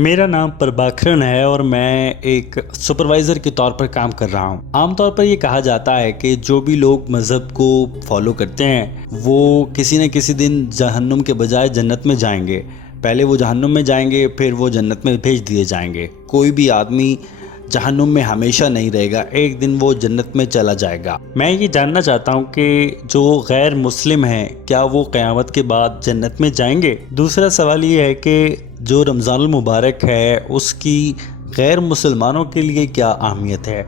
میرا نام پربھاکرن ہے اور میں ایک سپروائزر کے طور پر کام کر رہا ہوں۔ عام طور پر یہ کہا جاتا ہے کہ جو بھی لوگ مذہب کو فالو کرتے ہیں وہ کسی نہ کسی دن جہنم کے بجائے جنت میں جائیں گے۔ پہلے وہ جہنم میں جائیں گے، پھر وہ جنت میں بھیج دیے جائیں گے۔ کوئی بھی آدمی جہنم میں ہمیشہ نہیں رہے گا، ایک دن وہ جنت میں چلا جائے گا۔ میں یہ جاننا چاہتا ہوں کہ جو غیر مسلم ہیں کیا وہ قیامت کے بعد جنت میں جائیں گے؟ دوسرا سوال یہ ہے کہ جو رمضان المبارک ہے اس کی غیر مسلمانوں کے لیے کیا اہمیت ہے؟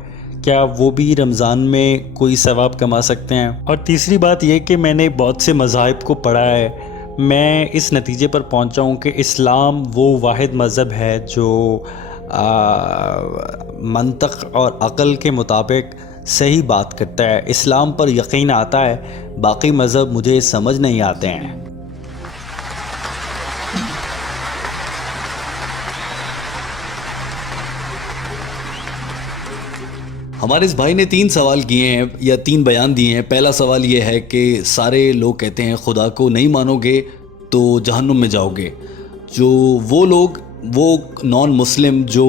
کیا وہ بھی رمضان میں کوئی ثواب کما سکتے ہیں؟ اور تیسری بات یہ کہ میں نے بہت سے مذاہب کو پڑھا ہے، میں اس نتیجے پر پہنچا ہوں کہ اسلام وہ واحد مذہب ہے جو منطق اور عقل کے مطابق صحیح بات کرتا ہے۔ اسلام پر یقین آتا ہے، باقی مذہب مجھے سمجھ نہیں آتے ہیں۔ ہمارے اس بھائی نے 3 سوال کیے ہیں یا 3 بیان دیے ہیں۔ پہلا سوال یہ ہے کہ سارے لوگ کہتے ہیں خدا کو نہیں مانو گے تو جہنم میں جاؤ گے۔ جو وہ لوگ وہ نان مسلم جو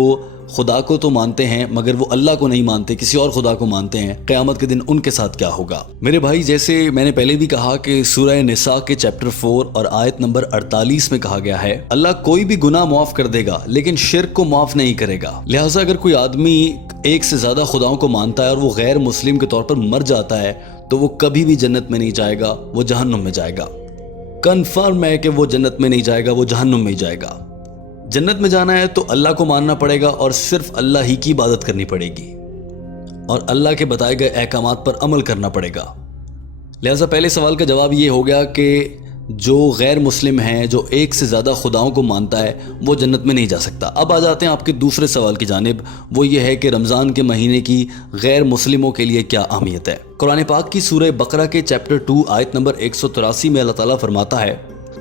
خدا کو تو مانتے ہیں مگر وہ اللہ کو نہیں مانتے، کسی اور خدا کو مانتے ہیں، قیامت کے دن ان کے ساتھ کیا ہوگا؟ میرے بھائی، جیسے میں نے پہلے بھی کہا کہ سورہ نساء کے چیپٹر 4 اور آیت نمبر 48 میں کہا گیا ہے اللہ کوئی بھی گناہ معاف کر دے گا لیکن شرک کو معاف نہیں کرے گا۔ لہٰذا اگر کوئی آدمی ایک سے زیادہ خداؤں کو مانتا ہے اور وہ غیر مسلم کے طور پر مر جاتا ہے تو وہ کبھی بھی جنت میں نہیں جائے گا، وہ جہنم میں جائے گا۔ کنفرم ہے کہ وہ جنت میں نہیں جائے گا، وہ جہنم میں ہی جائے گا۔ جنت میں جانا ہے تو اللہ کو ماننا پڑے گا اور صرف اللہ ہی کی عبادت کرنی پڑے گی اور اللہ کے بتائے گئے احکامات پر عمل کرنا پڑے گا۔ لہٰذا پہلے سوال کا جواب یہ ہو گیا کہ جو غیر مسلم ہیں، جو ایک سے زیادہ خداؤں کو مانتا ہے، وہ جنت میں نہیں جا سکتا۔ اب آ جاتے ہیں آپ کے دوسرے سوال کی جانب، وہ یہ ہے کہ رمضان کے مہینے کی غیر مسلموں کے لیے کیا اہمیت ہے۔ قرآن پاک کی سورہ بقرہ کے چیپٹر 2 آیت نمبر 183 میں اللہ تعالیٰ فرماتا ہے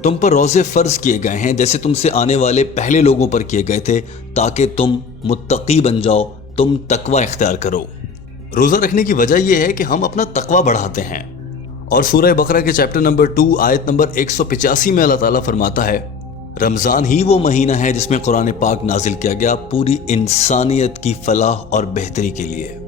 تم پر روزے فرض کیے گئے ہیں جیسے تم سے آنے والے پہلے لوگوں پر کیے گئے تھے تاکہ تم متقی بن جاؤ، تم تقوی اختیار کرو۔ روزہ رکھنے کی وجہ یہ ہے کہ ہم اپنا تقوی بڑھاتے ہیں، اور سورہ بقرہ کے چیپٹر نمبر 2 آیت نمبر 185 میں اللہ تعالیٰ فرماتا ہے رمضان ہی وہ مہینہ ہے جس میں قرآن پاک نازل کیا گیا پوری انسانیت کی فلاح اور بہتری کے لیے۔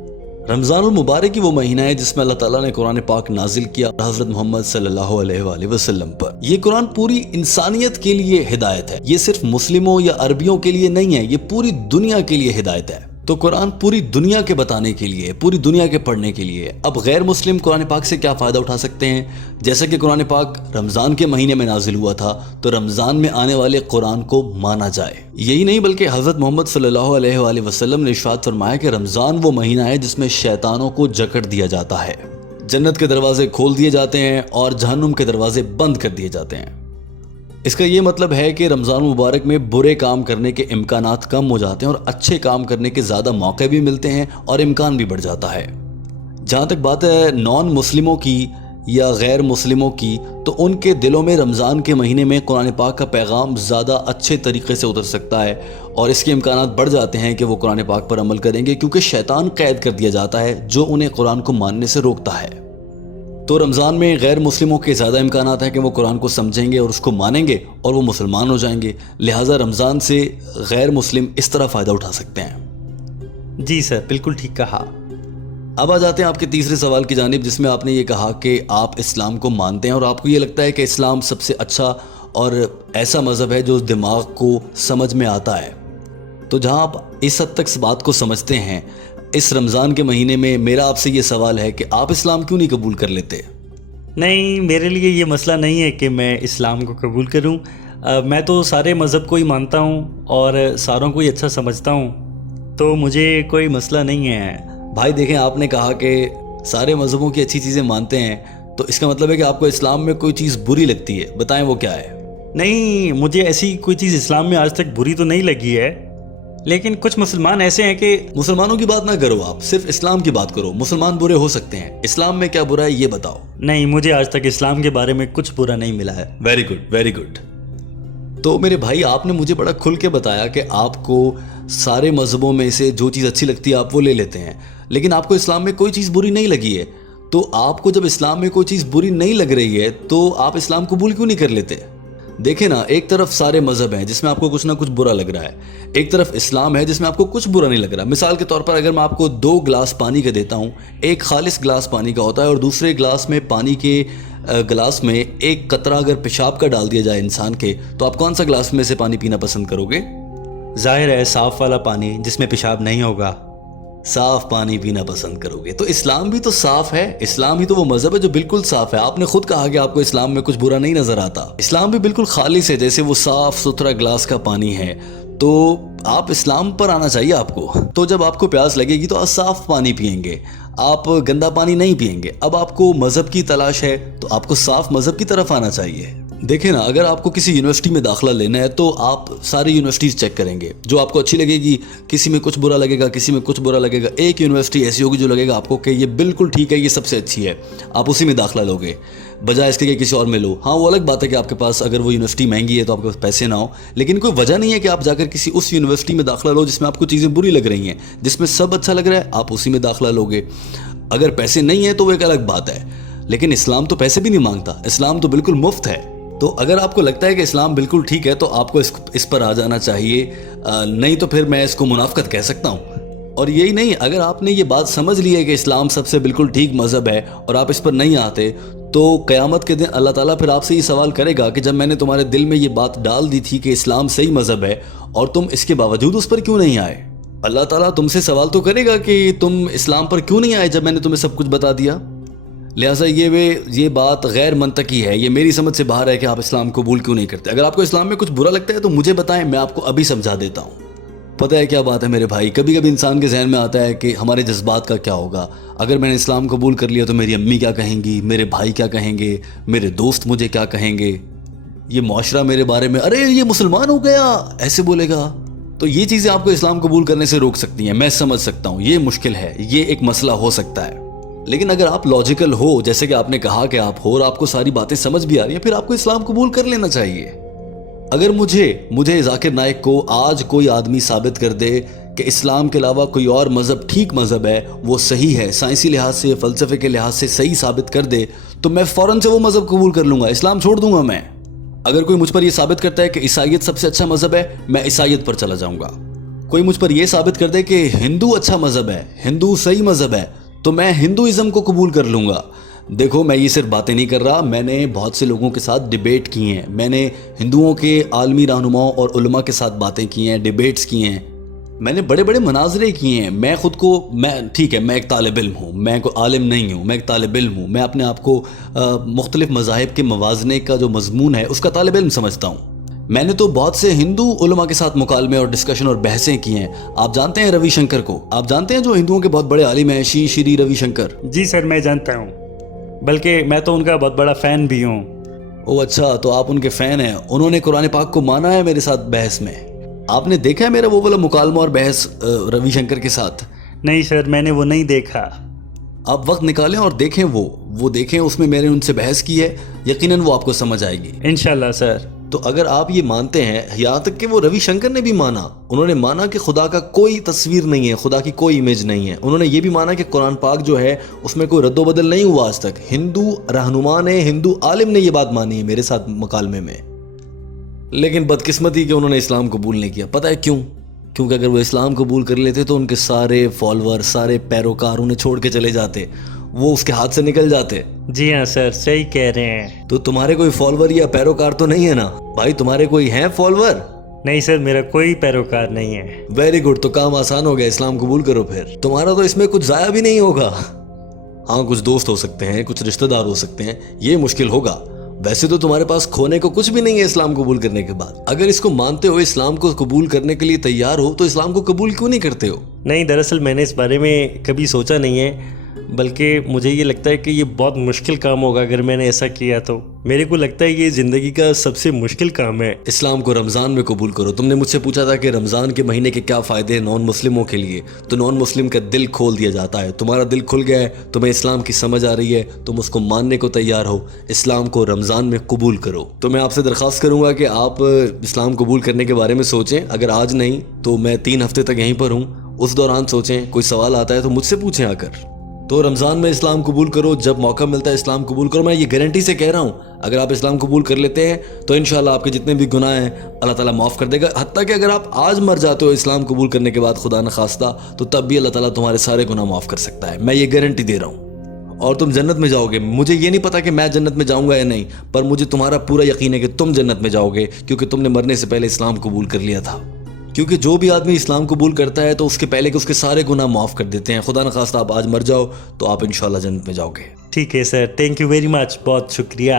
رمضان المبارک ہی وہ مہینہ ہے جس میں اللہ تعالیٰ نے قرآن پاک نازل کیا حضرت محمد صلی اللہ علیہ وآلہ وسلم پر۔ یہ قرآن پوری انسانیت کے لیے ہدایت ہے، یہ صرف مسلموں یا عربیوں کے لیے نہیں ہے، یہ پوری دنیا کے لیے ہدایت ہے۔ تو قرآن پوری دنیا کے بتانے کے لیے، پوری دنیا کے پڑھنے کے لیے۔ اب غیر مسلم قرآن پاک سے کیا فائدہ اٹھا سکتے ہیں؟ جیسا کہ قرآن پاک رمضان کے مہینے میں نازل ہوا تھا تو رمضان میں آنے والے قرآن کو مانا جائے۔ یہی نہیں بلکہ حضرت محمد صلی اللہ علیہ وآلہ وسلم نے ارشاد فرمایا کہ رمضان وہ مہینہ ہے جس میں شیطانوں کو جکڑ دیا جاتا ہے، جنت کے دروازے کھول دیے جاتے ہیں اور جہنم کے دروازے بند کر دیے جاتے ہیں۔ اس کا یہ مطلب ہے کہ رمضان مبارک میں برے کام کرنے کے امکانات کم ہو جاتے ہیں اور اچھے کام کرنے کے زیادہ موقع بھی ملتے ہیں اور امکان بھی بڑھ جاتا ہے۔ جہاں تک بات ہے نان مسلموں کی یا غیر مسلموں کی، تو ان کے دلوں میں رمضان کے مہینے میں قرآن پاک کا پیغام زیادہ اچھے طریقے سے اتر سکتا ہے اور اس کے امکانات بڑھ جاتے ہیں کہ وہ قرآن پاک پر عمل کریں گے، کیونکہ شیطان قید کر دیا جاتا ہے جو انہیں قرآن کو ماننے سے روکتا ہے۔ تو رمضان میں غیر مسلموں کے زیادہ امکانات ہیں کہ وہ قرآن کو سمجھیں گے اور اس کو مانیں گے اور وہ مسلمان ہو جائیں گے۔ لہٰذا رمضان سے غیر مسلم اس طرح فائدہ اٹھا سکتے ہیں۔ جی سر، بالکل ٹھیک کہا۔ اب آ جاتے ہیں آپ کے تیسرے سوال کی جانب، جس میں آپ نے یہ کہا کہ آپ اسلام کو مانتے ہیں اور آپ کو یہ لگتا ہے کہ اسلام سب سے اچھا اور ایسا مذہب ہے جو دماغ کو سمجھ میں آتا ہے۔ تو جہاں آپ اس حد تک اس بات کو سمجھتے ہیں، اس رمضان کے مہینے میں میرا آپ سے یہ سوال ہے کہ آپ اسلام کیوں نہیں قبول کر لیتے؟ نہیں، میرے لیے یہ مسئلہ نہیں ہے کہ میں اسلام کو قبول کروں۔ میں تو سارے مذہب کو ہی مانتا ہوں اور ساروں کو ہی اچھا سمجھتا ہوں، تو مجھے کوئی مسئلہ نہیں ہے۔ بھائی دیکھیں، آپ نے کہا کہ سارے مذہبوں کی اچھی چیزیں مانتے ہیں، تو اس کا مطلب ہے کہ آپ کو اسلام میں کوئی چیز بری لگتی ہے۔ بتائیں وہ کیا ہے؟ نہیں، مجھے ایسی کوئی چیز اسلام میں آج تک بری تو نہیں لگی ہے، لیکن کچھ مسلمان ایسے ہیں کہ مسلمانوں کی بات نہ کرو، آپ صرف اسلام کی بات کرو۔ مسلمان برے ہو سکتے ہیں، اسلام میں کیا برا ہے یہ بتاؤ۔ نہیں، مجھے آج تک اسلام کے بارے میں کچھ برا نہیں ملا ہے۔ Very good, very good. تو میرے بھائی، آپ نے مجھے بڑا کھل کے بتایا کہ آپ کو سارے مذہبوں میں سے جو چیز اچھی لگتی ہے آپ وہ لے لیتے ہیں، لیکن آپ کو اسلام میں کوئی چیز بری نہیں لگی ہے۔ تو آپ کو جب اسلام میں کوئی چیز بری نہیں لگ رہی ہے تو آپ اسلام قبول کیوں نہیں کر لیتے؟ دیکھیں نا، ایک طرف سارے مذہب ہیں جس میں آپ کو کچھ نہ کچھ برا لگ رہا ہے، ایک طرف اسلام ہے جس میں آپ کو کچھ برا نہیں لگ رہا. مثال کے طور پر اگر میں آپ کو 2 گلاس پانی کا دیتا ہوں، ایک خالص گلاس پانی کا ہوتا ہے اور دوسرے گلاس میں پانی کے گلاس میں ایک قطرہ اگر پیشاب کا ڈال دیا جائے انسان کے، تو آپ کون سا گلاس میں سے پانی پینا پسند کرو گے؟ ظاہر ہے صاف والا پانی جس میں پیشاب نہیں ہوگا. صاف پانی پینا پسند کرو گے. تو اسلام بھی تو صاف ہے، اسلام ہی تو وہ مذہب ہے جو بالکل صاف ہے. آپ نے خود کہا کہ آپ کو اسلام میں کچھ برا نہیں نظر آتا. اسلام بھی بالکل خالص ہے، جیسے وہ صاف ستھرا گلاس کا پانی ہے. تو آپ اسلام پر آنا چاہیے آپ کو. تو جب آپ کو پیاس لگے گی تو آپ صاف پانی پئیں گے، آپ گندا پانی نہیں پئیں گے. اب آپ کو مذہب کی تلاش ہے تو آپ کو صاف مذہب کی طرف آنا چاہیے. دیکھیں نا، اگر آپ کو کسی یونیورسٹی میں داخلہ لینا ہے تو آپ ساری یونیورسٹیز چیک کریں گے، جو آپ کو اچھی لگے گی. کسی میں کچھ برا لگے گا، کسی میں کچھ برا لگے گا. ایک یونیورسٹی ایسی ہوگی جو لگے گا آپ کو کہ یہ بالکل ٹھیک ہے، یہ سب سے اچھی ہے، آپ اسی میں داخلہ لو گے بجائے اس کے کہ کسی اور میں لو. ہاں، وہ الگ بات ہے کہ آپ کے پاس اگر وہ یونیورسٹی مہنگی ہے تو آپ کے پاس پیسے نہ ہو، لیکن کوئی وجہ نہیں ہے کہ آپ جا کر کسی اس یونیورسٹی میں داخلہ لو جس میں آپ کو چیزیں بری لگ رہی ہیں. جس میں سب اچھا لگ رہا ہے آپ اسی میں داخلہ لو گے. اگر پیسے نہیں ہیں تو وہ ایک الگ بات ہے، لیکن اسلام تو پیسے بھی نہیں مانگتا، اسلام تو بالکل مفت ہے. تو اگر آپ کو لگتا ہے کہ اسلام بالکل ٹھیک ہے تو آپ کو اس پر آ جانا چاہیے، نہیں تو پھر میں اس کو منافقت کہہ سکتا ہوں. اور یہی نہیں، اگر آپ نے یہ بات سمجھ لی ہے کہ اسلام سب سے بالکل ٹھیک مذہب ہے اور آپ اس پر نہیں آتے، تو قیامت کے دن اللہ تعالیٰ پھر آپ سے یہ سوال کرے گا کہ جب میں نے تمہارے دل میں یہ بات ڈال دی تھی کہ اسلام صحیح مذہب ہے اور تم اس کے باوجود اس پر کیوں نہیں آئے. اللہ تعالیٰ تم سے سوال تو کرے گا کہ تم اسلام پر کیوں نہیں آئے جب میں نے تمہیں سب کچھ بتا دیا. لہٰذا یہ بات غیر منطقی ہے، یہ میری سمجھ سے باہر ہے کہ آپ اسلام قبول کیوں نہیں کرتے. اگر آپ کو اسلام میں کچھ برا لگتا ہے تو مجھے بتائیں، میں آپ کو ابھی سمجھا دیتا ہوں. پتہ ہے کیا بات ہے میرے بھائی، کبھی کبھی انسان کے ذہن میں آتا ہے کہ ہمارے جذبات کا کیا ہوگا. اگر میں نے اسلام قبول کر لیا تو میری امی کیا کہیں گی، میرے بھائی کیا کہیں گے، میرے دوست مجھے کیا کہیں گے، یہ معاشرہ میرے بارے میں ارے یہ مسلمان ہو گیا ایسے بولے گا. تو یہ چیزیں آپ کو اسلام قبول کرنے سے روک سکتی ہیں. میں سمجھ سکتا ہوں یہ مشکل ہے، یہ ایک مسئلہ ہو سکتا ہے، لیکن اگر آپ لاجیکل ہو جیسے کہ آپ نے کہا کہ آپ ہو اور آپ کو ساری باتیں سمجھ بھی آ رہی ہیں، پھر آپ کو اسلام قبول کر لینا چاہیے. اگر مجھے ذاکر نائک کو آج کوئی آدمی ثابت کر دے کہ اسلام کے علاوہ کوئی اور مذہب ٹھیک مذہب ہے، وہ صحیح ہے، سائنسی لحاظ سے، فلسفے کے لحاظ سے صحیح ثابت کر دے، تو میں فوراً سے وہ مذہب قبول کر لوں گا، اسلام چھوڑ دوں گا میں. اگر کوئی مجھ پر یہ ثابت کرتا ہے کہ عیسائیت سب سے اچھا مذہب ہے، میں عیسائیت پر چلا جاؤں گا. کوئی مجھ پر یہ ثابت کر دے کہ ہندو اچھا مذہب ہے، ہندو صحیح مذہب ہے، تو میں ہندوازم کو قبول کر لوں گا. دیکھو، میں یہ صرف باتیں نہیں کر رہا، میں نے بہت سے لوگوں کے ساتھ ڈیبیٹ کی ہیں، میں نے ہندوؤں کے عالمی رہنماؤں اور علماء کے ساتھ باتیں کی ہیں، ڈیبیٹس کی ہیں، میں نے بڑے بڑے مناظرے کیے ہیں. میں خود کو ٹھیک ہے، میں ایک طالب علم ہوں، میں کوئی عالم نہیں ہوں، میں ایک طالب علم ہوں. میں اپنے آپ کو مختلف مذاہب کے موازنے کا جو مضمون ہے اس کا طالب علم سمجھتا ہوں. میں نے تو بہت سے ہندو علماء کے ساتھ مکالمے اور ڈسکشن اور بحثیں کی ہیں. آپ جانتے ہیں روی شنکر کو؟ آپ جانتے ہیں جو ہندوؤں کے بہت بڑے عالم ہیں، شری روی شنکر؟ جی سر، میں جانتا ہوں، بلکہ میں تو ان کا بہت بڑا فین بھی ہوں. او اچھا، تو آپ ان کے فین ہیں. انہوں نے قرآن پاک کو مانا ہے میرے ساتھ بحث میں. آپ نے دیکھا ہے میرا وہ والا مکالمہ اور بحث روی شنکر کے ساتھ؟ نہیں سر، میں نے وہ نہیں دیکھا. آپ وقت نکالیں اور دیکھیں، وہ دیکھیں، اس میں میں نے ان سے بحث کی ہے، یقیناً وہ آپ کو سمجھ آئے گی انشاءاللہ سر. تو اگر آپ یہ مانتے ہیں، یہاں تک کہ وہ روی شنکر نے بھی مانا، انہوں نے مانا کہ خدا کا کوئی تصویر نہیں ہے، خدا کی کوئی امیج نہیں ہے. انہوں نے یہ بھی مانا کہ قرآن پاک جو ہے اس میں کوئی رد و بدل نہیں ہوا آج تک. ہندو رہنما نے، ہندو عالم نے یہ بات مانی ہے میرے ساتھ مکالمے میں. لیکن بدقسمتی کہ انہوں نے اسلام قبول نہیں کیا. پتہ ہے کیوں؟ کیونکہ اگر وہ اسلام قبول کر لیتے تو ان کے سارے فالوور، سارے پیروکار انہیں چھوڑ کے چلے جاتے، وہ اس کے ہاتھ سے نکل جاتے. جی ہاں سر، صحیح کہہ رہے ہیں. تو تمہارے کوئی فالوور یا پیروکار تو نہیں ہے نا بھائی؟ تمہارے کوئی ہیں فالوور؟ نہیں سر، میرا کوئی پیروکار نہیں ہے. ویری گڈ، تو کام آسان ہو گیا، اسلام قبول کرو پھر. تمہارا تو اس میں کچھ ضائع بھی نہیں ہوگا. ہاں، کچھ دوست ہو سکتے ہیں، کچھ رشتہ دار ہو سکتے ہیں، یہ مشکل ہوگا. ویسے تو تمہارے پاس کھونے کو کچھ بھی نہیں ہے اسلام قبول کرنے کے بعد. اگر اس کو مانتے ہو، اسلام کو قبول کرنے کے لیے تیار ہو، تو اسلام کو قبول کیوں نہیں کرتے ہو؟ نہیں، دراصل میں نے اس بارے میں کبھی سوچا نہیں ہے، بلکہ مجھے یہ لگتا ہے کہ یہ بہت مشکل کام ہوگا اگر میں نے ایسا کیا تو. میرے کو لگتا ہے یہ زندگی کا سب سے مشکل کام ہے. اسلام کو رمضان میں قبول کرو. تم نے مجھ سے پوچھا تھا کہ رمضان کے مہینے کے کیا فائدے ہیں نان مسلموں کے لیے، تو نان مسلم کا دل کھول دیا جاتا ہے. تمہارا دل کھل گیا ہے، تمہیں اسلام کی سمجھ آ رہی ہے، تم اس کو ماننے کو تیار ہو، اسلام کو رمضان میں قبول کرو. تو میں آپ سے درخواست کروں گا کہ آپ اسلام قبول کرنے کے بارے میں سوچیں. اگر آج نہیں تو میں 3 ہفتے تک یہیں پر ہوں، اس دوران سوچیں. کوئی سوال آتا ہے تو مجھ سے پوچھیں آ کر. تو رمضان میں اسلام قبول کرو، جب موقع ملتا ہے اسلام قبول کرو. میں یہ گارنٹی سے کہہ رہا ہوں اگر آپ اسلام قبول کر لیتے ہیں تو انشاءاللہ آپ کے جتنے بھی گناہ ہیں اللہ تعالیٰ معاف کر دے گا. حتیٰ کہ اگر آپ آج مر جاتے ہو اسلام قبول کرنے کے بعد خدا نخواستہ تو تب بھی اللہ تعالیٰ تمہارے سارے گناہ معاف کر سکتا ہے. میں یہ گارنٹی دے رہا ہوں. اور تم جنت میں جاؤ گے. مجھے یہ نہیں پتا کہ میں جنت میں جاؤں گا یا نہیں، پر مجھے تمہارا پورا یقین ہے کہ تم جنت میں جاؤ گے، کیونکہ تم نے مرنے سے پہلے اسلام قبول کر لیا تھا. کیونکہ جو بھی آدمی اسلام قبول کرتا ہے تو اس کے پہلے کہ اس کے سارے گناہ معاف کر دیتے ہیں. خدا نخواستہ آپ آج مر جاؤ تو آپ انشاءاللہ جنت میں جاؤ گے. ٹھیک ہے سر، تھینک یو ویری مچ، بہت شکریہ.